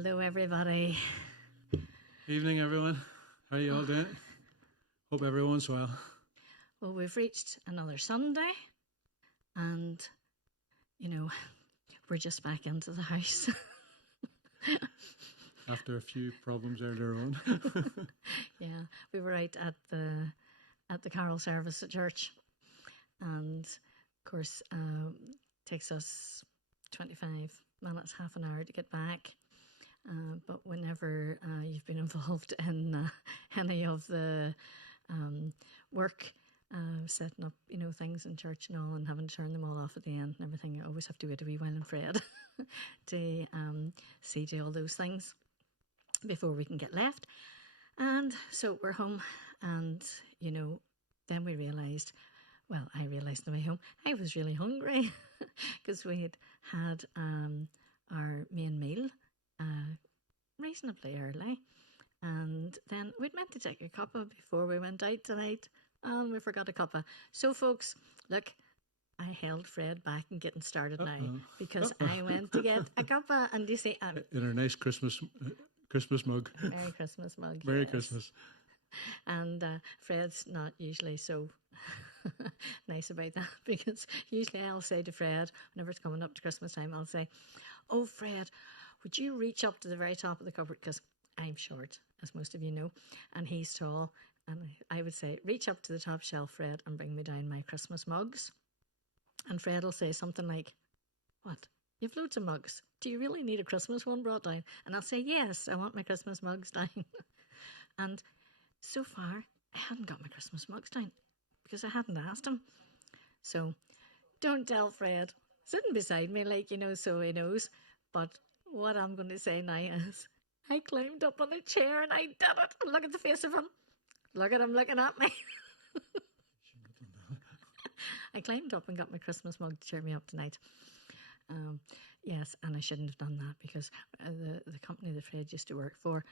Hello, everybody. Evening, everyone. How are you all doing? Hope everyone's well. Well, we've reached another Sunday, and, we're just back into the house. After a few problems earlier on. Yeah, we were out at the carol service at church, and of course, takes us 25 minutes, half an hour to get back. But whenever you've been involved in any of the work, setting up, things in church and all, and having to turn them all off at the end and everything, you always have to wait a wee while and Fred to see to all those things before we can get left. And so we're home, and then we realised, well, I realised on the way home, I was really hungry because we had our main meal reasonably early, and then we'd meant to take a cuppa before we went out tonight, and we forgot a cuppa. So folks, look, I held Fred back and getting started now because I went to get a cuppa, and you see, in our nice Christmas mug. Merry Christmas mug. Merry yes. Christmas. And Fred's not usually so nice about that, because usually I'll say to Fred, whenever it's coming up to Christmas time, I'll say, "Oh, Fred, would you reach up to the very top of the cupboard?" Because I'm short, as most of you know, and he's tall. And I would say, "Reach up to the top shelf, Fred, and bring me down my Christmas mugs." And Fred will say something like, "What? You've loads of mugs. Do you really need a Christmas one brought down?" And I'll say, "Yes, I want my Christmas mugs down." And so far, I hadn't got my Christmas mugs down because I hadn't asked him. So don't tell Fred. Sitting beside me, so he knows. But what I'm going to say now is, I climbed up on a chair and I did it. And look at the face of him. Look at him looking at me. I climbed up and got my Christmas mug to cheer me up tonight. Yes, and I shouldn't have done that, because the company that Fred used to work for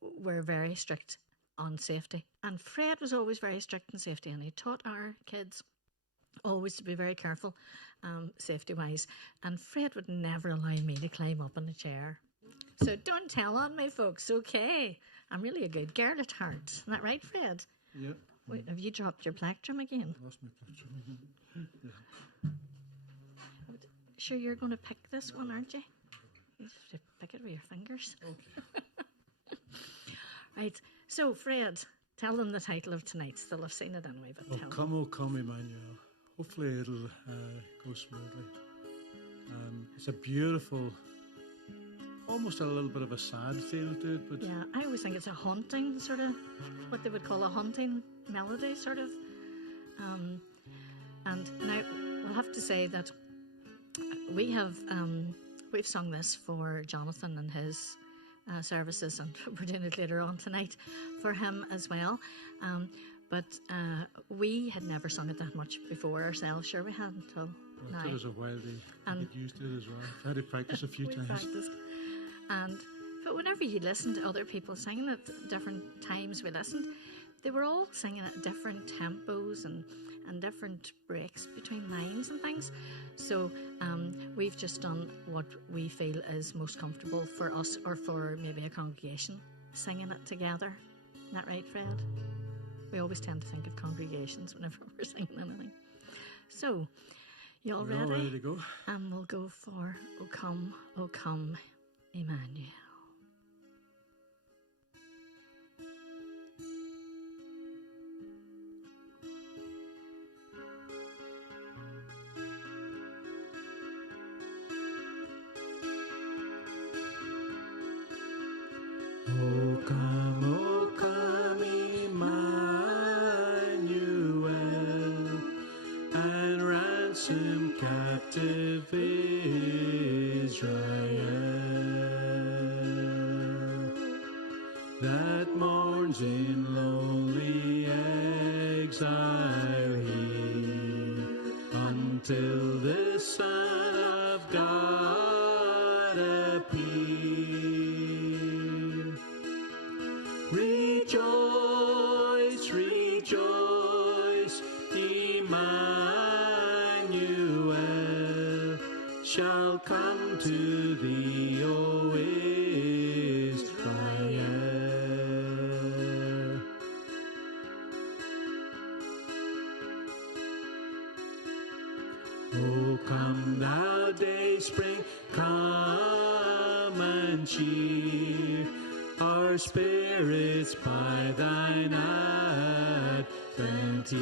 were very strict on safety. And Fred was always very strict on safety, and he taught our kids always to be very careful safety-wise. And Fred would never allow me to climb up on a chair. So don't tell on me, folks, okay? I'm really a good girl at heart. Isn't that right, Fred? Yep. Wait, have you dropped your plectrum again? Lost my plectrum. Yeah. Sure you're going to pick this one, aren't you? You have to pick it with your fingers. Okay. Right. So, Fred, tell them the title of tonight. They'll have seen it anyway, but tell them. Oh, come, Immanuel. Hopefully it'll go smoothly. It's a beautiful, almost a little bit of a sad feel to it. But yeah, I always think it's a haunting sort of, what they would call a haunting melody, sort of. And now we'll have to say that we've sung this for Jonathan and his services, and we're doing it later on tonight for him as well. But we had never sung it that much before ourselves. Sure, we hadn't until now. It took us a while to get used to it as well. I had to practice a few times. Practiced. But whenever you listen to other people singing at different times we listened, they were all singing at different tempos and different breaks between lines and things. So we've just done what we feel is most comfortable for us, or for maybe a congregation singing it together. Isn't that right, Fred? We always tend to think of congregations whenever we're singing anything. So, you all ready? All ready to go. And we'll go for O Come, Immanuel. O come, Immanuel, and ransom captive Israel, that mourns in lonely exile here, until the Son of God appear. Rejoice, rejoice, Immanuel shall come to thee, O O come thou day spring, come and cheer our spirits by thine advent here.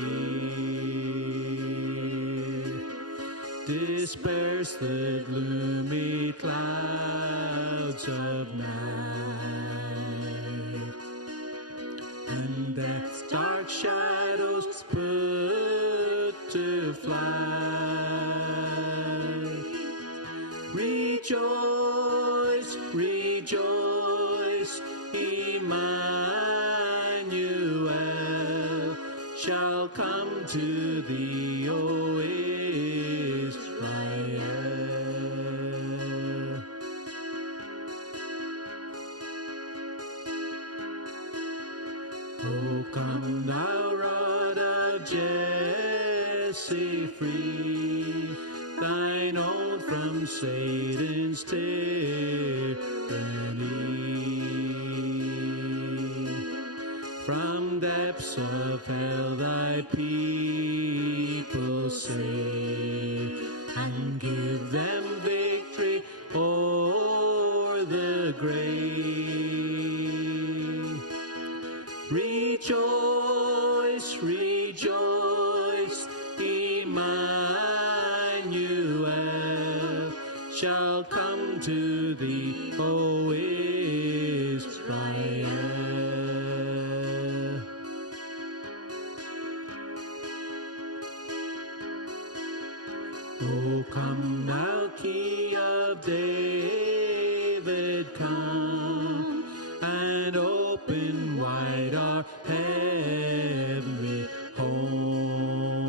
Disperse the gloomy clouds of night, and death's dark shadows put to flight. Rejoice, rejoice, Immanuel shall come to thee, O Israel. O come thou rod of Jesse, free thine own from Satan's tyranny. From depths of hell thy people save, and give them victory o'er the grave. Rejoice, rejoice, Immanuel shall come to thee, O Israel. O come thou Key of David, come and open wide our heavenly home.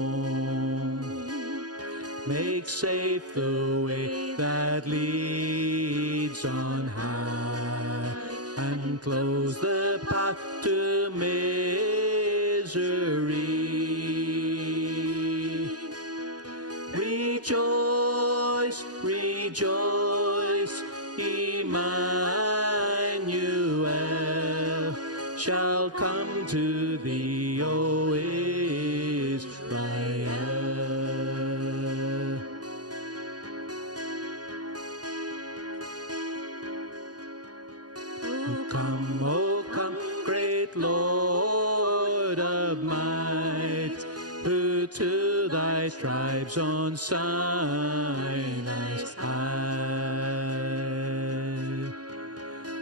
Make safe the way that leads on high, and close the path to misery. Rejoice, rejoice, Immanuel shall come to thee, O Israel. O come, great Lord of might, who to thy tribes on Sinai's high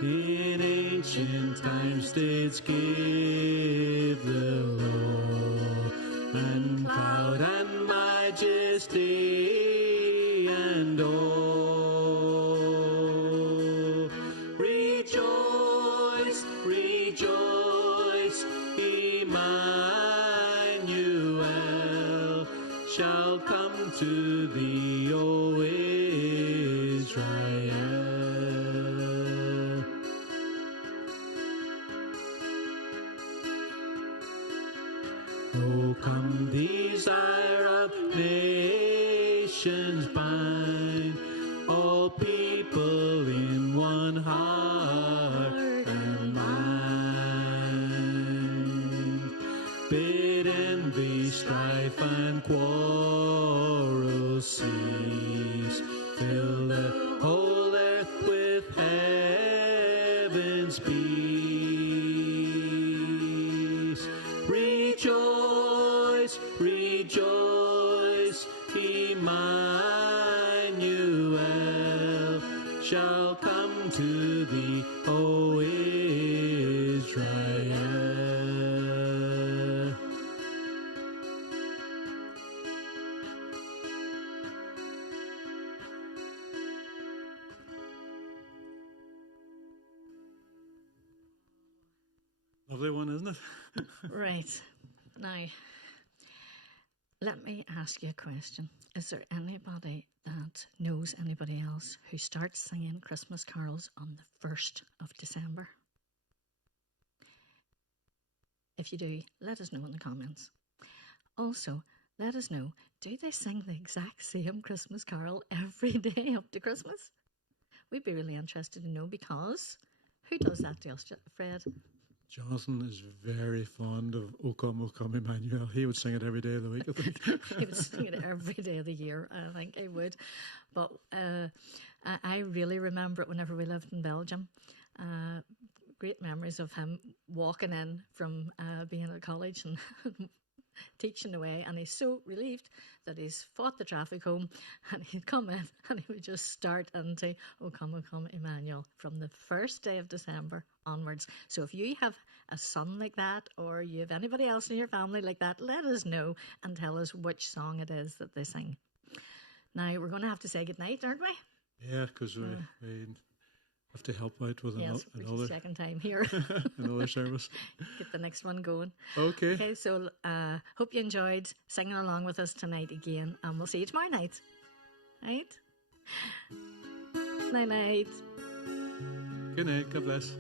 in ancient times didst give the law, and cloud and majesty and awe. Rejoice, rejoice, Immanuel shall come to thee, O Israel. O come, desire of nations bind, all people in one heart and mind. Bid envy, strife, and quarrel cease. Fill the whole earth with heaven's peace. Rejoice, rejoice, Immanuel shall come to thee, O Israel. Lovely one, isn't it? Right. Now, let me ask you a question. Is there anybody that knows anybody else who starts singing Christmas carols on the 1st of December? If you do, let us know in the comments. Also, let us know, do they sing the exact same Christmas carol every day up to Christmas? We'd be really interested to know, because who does that to us, Fred? Jonathan is very fond of O Come, Emmanuel. He would sing it every day of the week, I think. He would sing it every day of the year, I think he would. But I really remember it whenever we lived in Belgium. Great memories of him walking in from being at college and teaching away, and he's so relieved that he's fought the traffic home, and he'd come in and he would just start into O Come, Emmanuel from the first day of December onwards. So if you have a son like that, or you have anybody else in your family like that, let us know and tell us which song it is that they sing. Now we're going to have to say goodnight, aren't we? Yeah, because we have to help out with another second time here. Another service. Get the next one going. Okay, so hope you enjoyed singing along with us tonight again, and we'll see you tomorrow night. Right? Night. Good night. God bless.